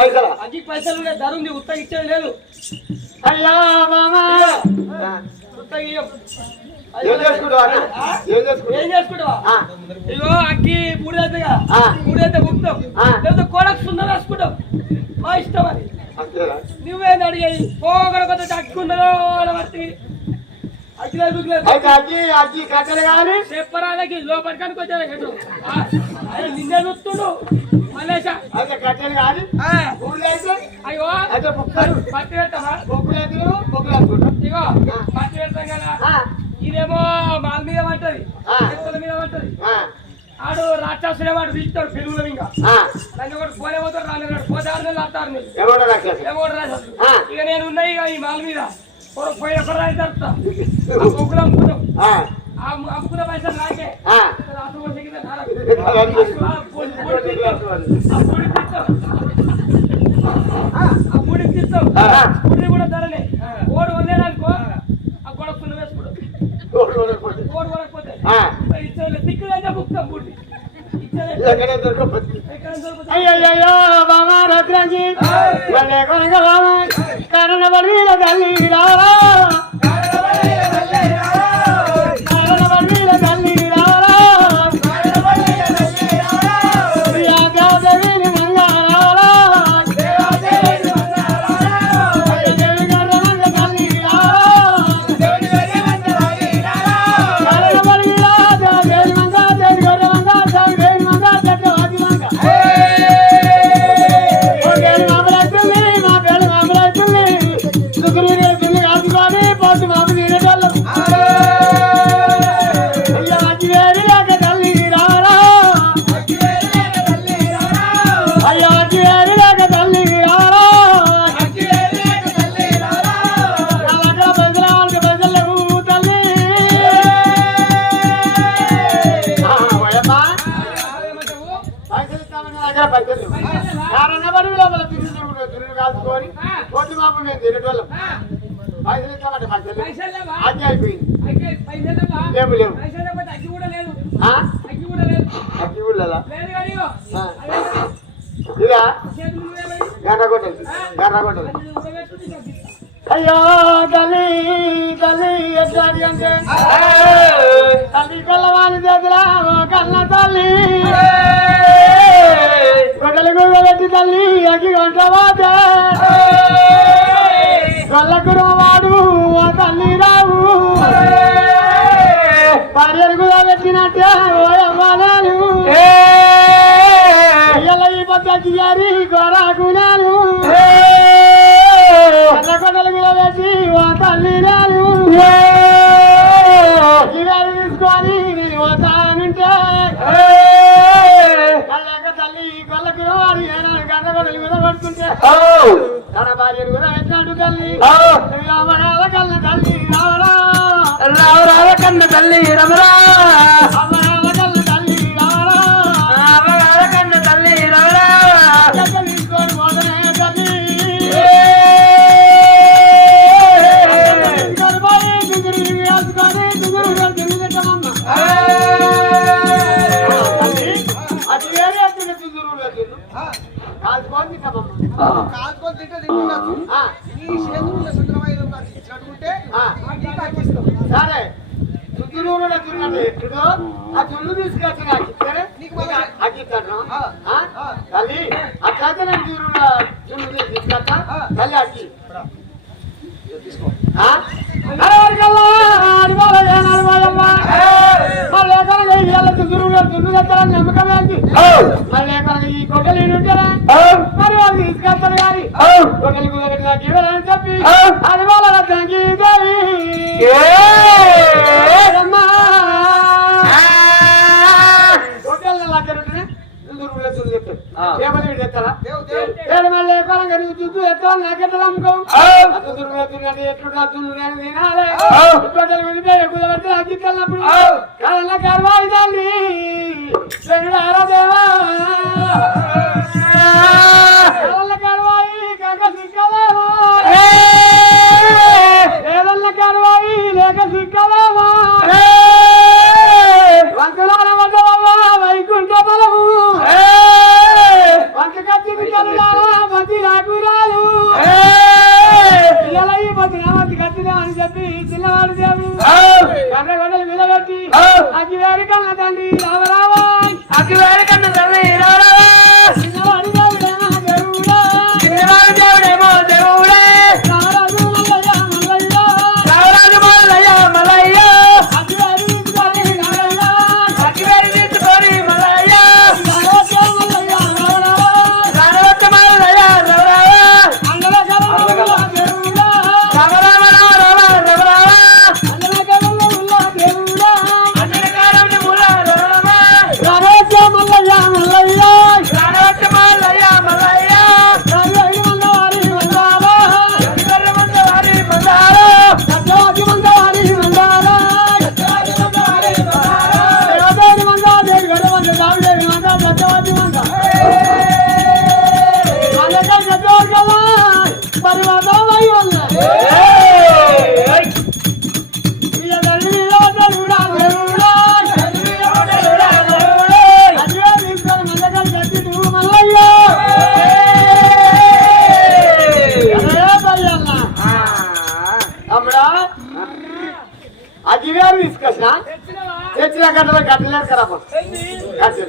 పైసలా. అగ్గి పైసలు ధర ఉంది ఉత్త ఇచ్చేది లేదు. అయ్యా మామా. ఏం చేసుకుంటావు ఇగో అగ్గి మూడైతేగా ఆ. మూడైతే ముక్తాం ఆ. లేకపోతే కోడకు సుందర రాసుకుంటాం మా ఇష్టం అది. అంతేనా? నువ్వేంది అడిగేది? పోగల కొత్త అగ్గి అగ్గి కట్టెలు కానీ. చెప్పరాలకి లోపలికి వచ్చాను హెడ్రు ఆయన నిన్నే చూస్తుండు మలేషా అయితే కట్టెలు కానీ. అయ్యో. అయితే బొక్కలు. పత్తి పెడతామా బొక్కులు అయితే బొక్కులు అనుకుంటాం ఇగో పత్తి పెడతాం కదా. ఇదేమో మాల మీద పట్టది. ఎత్తుల మీద పట్టది ఆడు రాక్షసుడే వాడు పిలుస్తాడు పెరుగులో ఇంకా. నన్ను ఒకటి పోలే పోతాడు రాను పోతే ఆరు నెలలు ఆడతారు నేను ఎవడో రాక్షసు ఏమో రాక్షసు ఆ. ఇక నేను ఉన్నాయి ఇక ఈ మాల మీద. ఒక పోయి ఒక రాయి తరుపుతా ఆ బొక్కులు అమ్ముకున్నాం ఆ, ఆ అమ్ముకున్న పైసలు నాకే ఆ. రాసు వచ్చి కింద నాలుగు. అలాగే. ఆ పొడి- పొడి తీస్తాం. పొడి కూడా ధరనే ఓడి వదిలేదనుకో ఆ గొడవ వేసుకోడు. ఓడి కొనకపోతే ఆ. ఇచ్చేది దిక్కులైతే ముక్తాం పుట్టి అయ్యయ్యో బామా రత్నాజీ కరణ బడిల తల్లి రావా లేవు. లేవా? అగ్గి కూడా లేదు? అగ్గి కూడా లేదు. అగ్గి చేతులు నువ్వేమై? గంట కొట్టదు గంట కొట్టదు. అయ్యో తల్లి తల్లి ఎట్లా అంటే? తల్లి కల్లవాని చేతులా కన్న తల్లి. గొడ్డలి గుడ్డ పెట్టి తల్లి అగ్గి గొల్లకు వాడు ఓ తల్లి రావు భార్యను కూడా పెట్టినట్టే ఓ ఇయ్యాల ఈ పద్ధతి గారి గొరకు నేను. కన్న కొండలు కూడా పెట్టి ఓ తల్లి నేను. ఇవాళ తీసుకొని నేను పోతానంటే. తల్లి గొల్లకు వాడు ఏనాడు కన్న కొండలు కూడా పడుతుంటే రావరావ కన్న తల్లి రమరా. చుట్టూరు చుట్టూ ఎక్కడో ఆ. చుళ్ళు తీసుకొచ్చి నాకు ఇస్తే నీకు. ఆ. తల్లి అట్లయితే నేను చూరు చుళ్ళు తీసుకొస్తా తల్లి అక్కి తీసుకో. ఆ? అరే వరకల్లా, అడివాళ్ళ ఏ నడవాలమ్మా? మళ్ళీ ఎక్కడికి ఇయ్యాల చుట్టూరు చుట్టూ తెస్తారని నమ్మకం ఏంటి? మళ్ళీ ఎక్కడికి ఈ కొట్టలు ఉంటారా మరి వాళ్ళు తీసుకెళ్తారు కానీ చెప్పి అది వాళ్ళ రత్నానికి దేవి అమ్మా హోటల్ లాక్కెళ్ళుంటేనే చుట్టూరు కూడా చుట్టూ చెప్తారు ఏమని వీడు చెప్తారా దేవు దేవు. ఏడు మళ్ళీ ఎక్కడ నువ్వు చుట్టూ ఎత్తాను నాకెట్లా నమ్మకం? చుట్టూరు ఎత్తుంటే ఎట్లుంటా చుట్టూ నేను తినాలి. ఎక్కువ పెడితే అగ్గికెళ్ళినప్పుడు Gracias. Gracias. Gracias.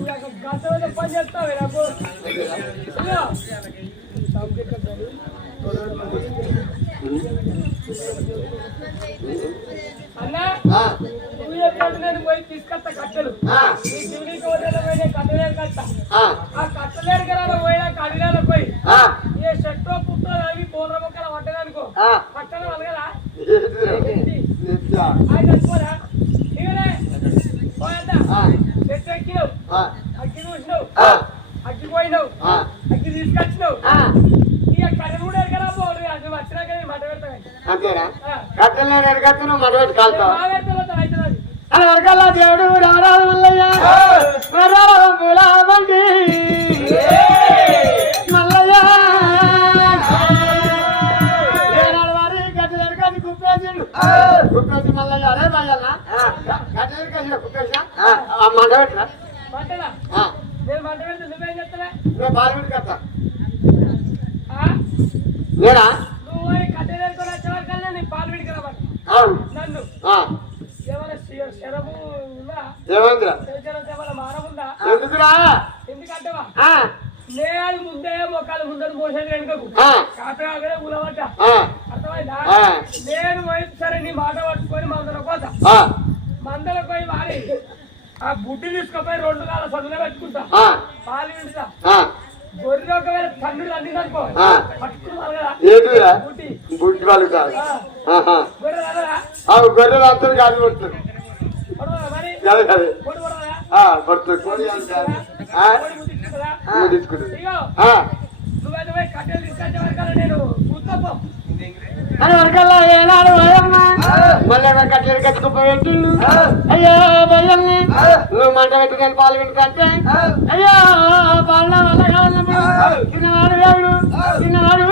Gracias. Gracias. Gracias. Gracias చూసినావు? అగ్గి పోయినావు అగ్గి తీసుకొచ్చినావు? అంతేనా? కట్టెలు నేను ఎడగత్తను మడవెట్టు కాలుతావు అని అడగల దేవుడు రారాలు మల్లయ్య. మరో బండి మల్లయ్య కుప్పేసి మల్లయ్య. అరే మల్లన్న కట్టెలు కుప్పేసా మండవెట్రా నేను మంట పెడితే నువ్వేం చెప్తావా నేను? బాధ నువ్వు కట్టెలేసుకొని వచ్చేవారు కన్నా నేను పాలు పెట్టుకురావాలి నన్ను. ఏమైనా శరము ఉందా? ఏమైందిరా? మారముందా ఎందుకురా? ఎందుకంటవా నేను ముందే మొక్కలు ముందని పోసాను వెనుకకు. కాకరాకరే ఉలవట అర్థమైందా? నేను సరే నీ మాట పట్టుకొని మందల కోత మందల పోయి వారి ఆ బుడ్డి తీసుకుపోయి రోడ్డు కాల చదువులో పెట్టుకుంటా. పాలు వింటా గొర్రె ఒకవేళ తండ్రులు అన్ని అనుకో. బుడ్డి. వాళ్ళు కాదు గొర్రె రాత్రి కాదు కొడుతుంది. కొడుతుంది. తీసుకుంటుంది నువ్వు కట్టెలు తీసుకొచ్చే వరకు నేను. అని వరకల్లా ఏనాడు వయమ్మ మళ్ళీ కట్టెలు కట్టుకుపోయేటిళ్ళు అయ్యో మంట పెట్టుకొని పాలు వింటుంటే అయ్యో పాలన వల్ల కావాలన్నప్పుడు చిన్నవాడు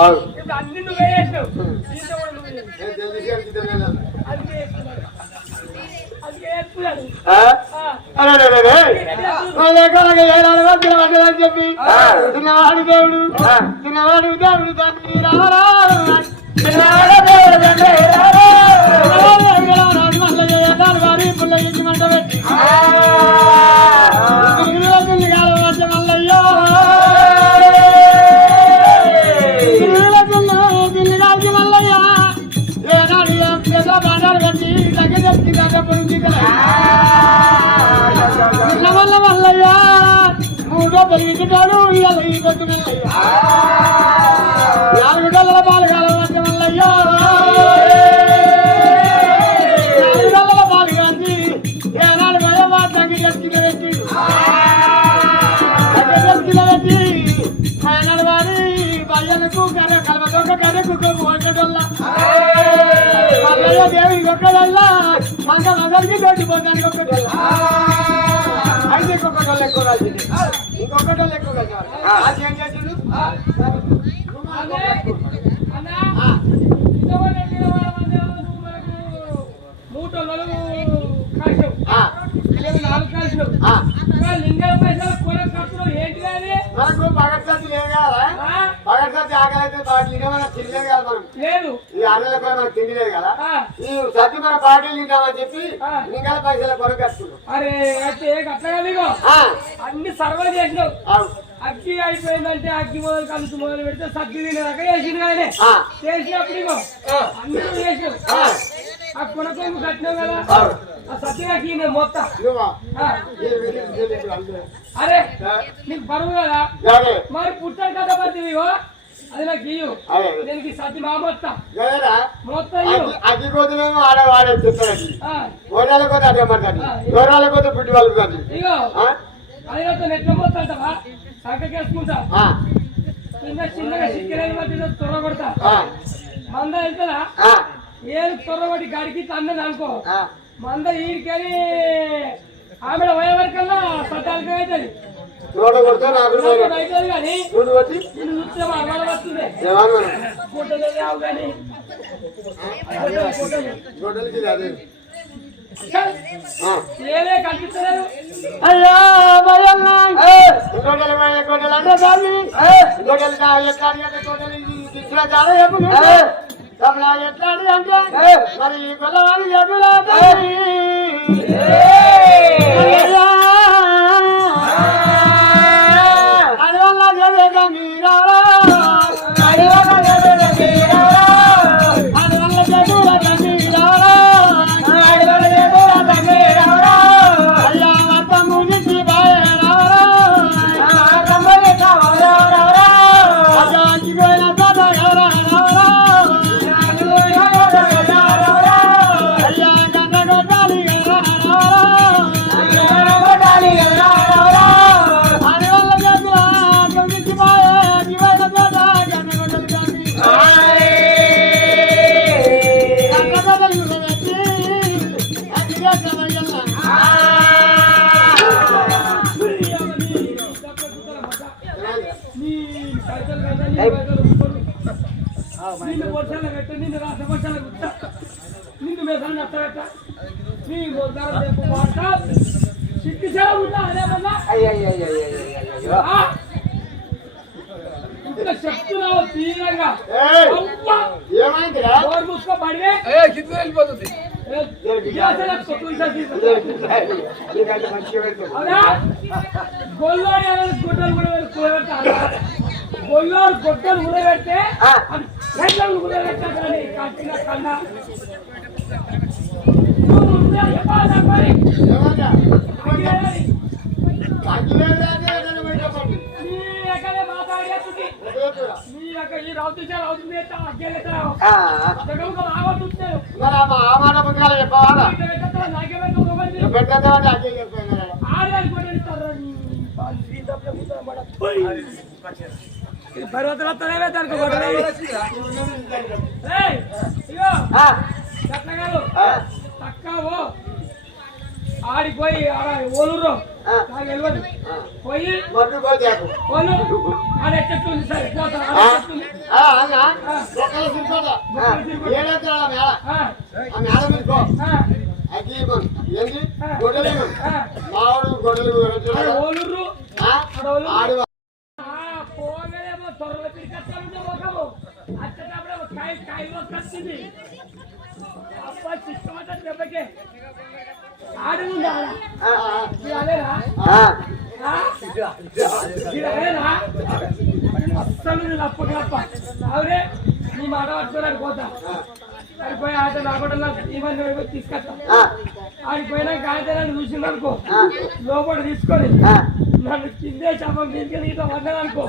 అన్ని నువ్వే చేసినావు చెప్పి చిన్నవాడు దేవుడు చిన్నవాడు దేవుడు తండ్రి రారా చిన్నవాడు దేవుడు మంట పెట్టి తెలివికిటాడు నాలుగు డల్లల పాలకాల దేవి ఒక్కడల్లా మంగ మదరికి ఒక్కడల్లా. అయితే ఇంకొకటోళ్ళు ఎక్కువ రాసింది ఎక్కువ అది ఏం చేసిండు అదే అన్నా ఇంతవరకు ఇరవై మంది నువ్వు మనకు మూటలు కాసావు ఆ, ఇరవై నాలుగు కాసావు ఆ. ఇంకా లింగాల పైసలు కొన కట్టుడు ఏంటి అది మనకు పగడ్సతి ఏం కాదా ఆ? పగడ్సతి ఆకలి అయితే వాటి మనం తినలేదు కదా మనం లేదు. ఈ అన్నలకు మనకు తిండి లేదు కదా. ఈ సతి మన పార్టీలు తింటామని చెప్పి. నింగల పైసల వస్తున్నాం అరే అయితే అట్లా నీకు అన్ని సర్వ చేసినావు. అగ్గి అయిపోయిందంటే అగ్గి మొదలు కలుసు మొదలు పెడితే సగ్గి తినేదాకా చేసింది కానీ. చేసినప్పుడు ఇగో అన్ని చేసినావు. ఆ. కొనకొంగు కట్టినావు కదా. ఆ సత్తి నాకు ఈయన మొత్తం. అరే నీకు బరువు కదా. మరి పుట్టాడు కదా ఇగో అది నాకు ఇయ్యు. అదే దీనికి వాడే చెప్తాడు ఆ. గోరాల కోత అదే మాట్లాడి. గోరాల కోత పుట్టి వాళ్ళకి ఇగో. అది నెట్ల మొత్తం అంటావా? సంకకేసుకుంటా చిన్న చిన్నగా మధ్యలో కొడతా. మంద వెళ్తుందా? ఏది కొట్టి గడికి అన్నది అనుకో. మంద ఈడికెళ్ళి ఆమె పోయే వరకల్లా సతాలకు అవుతుంది రోడ్డు కొడితే నాకు కొట్టి. నేను చూస్తే మా అమ్మాయి వస్తుంది. ఏమన్నా గుడ్డలు రావు కానీ. గుడ్డలు, గుడ్డలు. గొడ్డలికి అదే చల్. ఏదే కనిపిస్తలేదు అయ్యా భయన్న వెళ్ళిపోతుంది నీకంటే గుడ్డలు కూడా కూడబెట్టాలి గొల్లోడు గుడ్డలు కూడబెడితే అది గడ్డలు కూడబెట్టాలి కన్నా పర్వతలతోనే దానికి ఏయ్, ఇగో. తక్కువ ఆడిపోయి ఆడ ఓలురు నాకు తెలియదు పోయి. ఆడ ఎట్టెట్టుంది సరే పోతా. మావాడు? ఆడు పోగలేమో త్వరలో అచ్చేటప్పుడేమో కాయ కాయలో అబ్బా చిక్కమంటే దెబ్బకే ఆడి ఉందా ఆ, ఆ, ఇది అదేనా ఆ. ఆ? ఇది అదేనా అస్సలు నేను అప్పకప్ప అవునే నీ మాట పట్టుకోడానికి పోతా. ఆడిపోయి ఆట రాకుండా ఇవన్నీ పోయి తీసుకొస్తా? ఆ. ఆడిపోయినాక ఆట నన్ను చూసిందనుకో లోపల తీసుకొని నన్ను కిందే శవం మీదకి ఇట్లా వద్దననుకో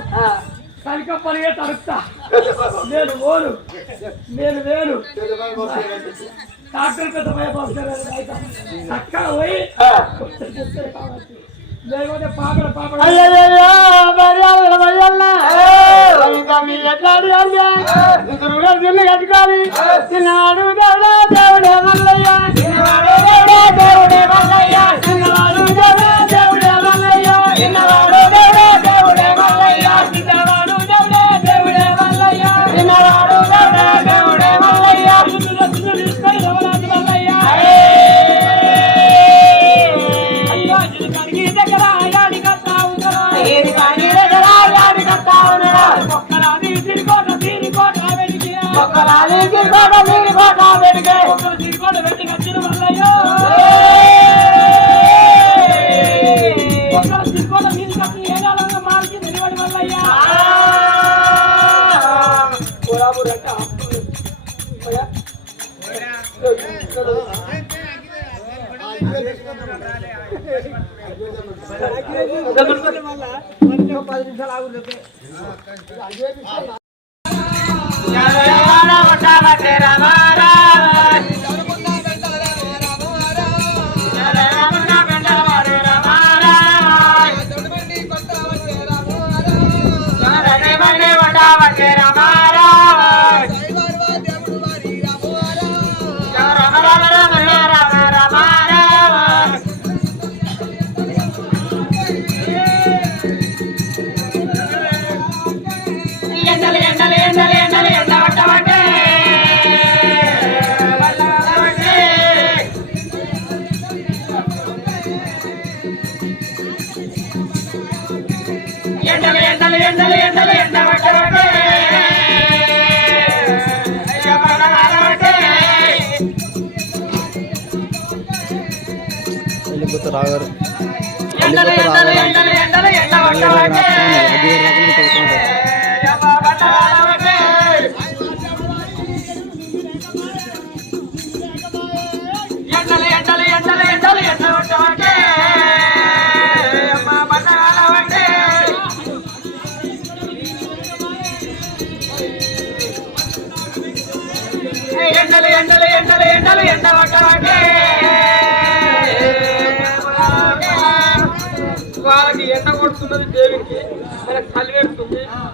సరిగ్గా పనిగా తరుపుతా నేను ఓను నేను వేరు. డాక్టర్ పెద్ద భయపడతారు చక్కగా పోయి లేకపోతే పాపడ పాపడ. ఇల్లు దేవుడే మల్లయ్య. దేవుడే మల్లయ్య. రామ రామ ఎండలు ఎండలు ఎండ పట్టబట్టే రాగారు ఎండలు ఎండలు ఎండలు ఎండ పట్టబట్టే मेरा खाली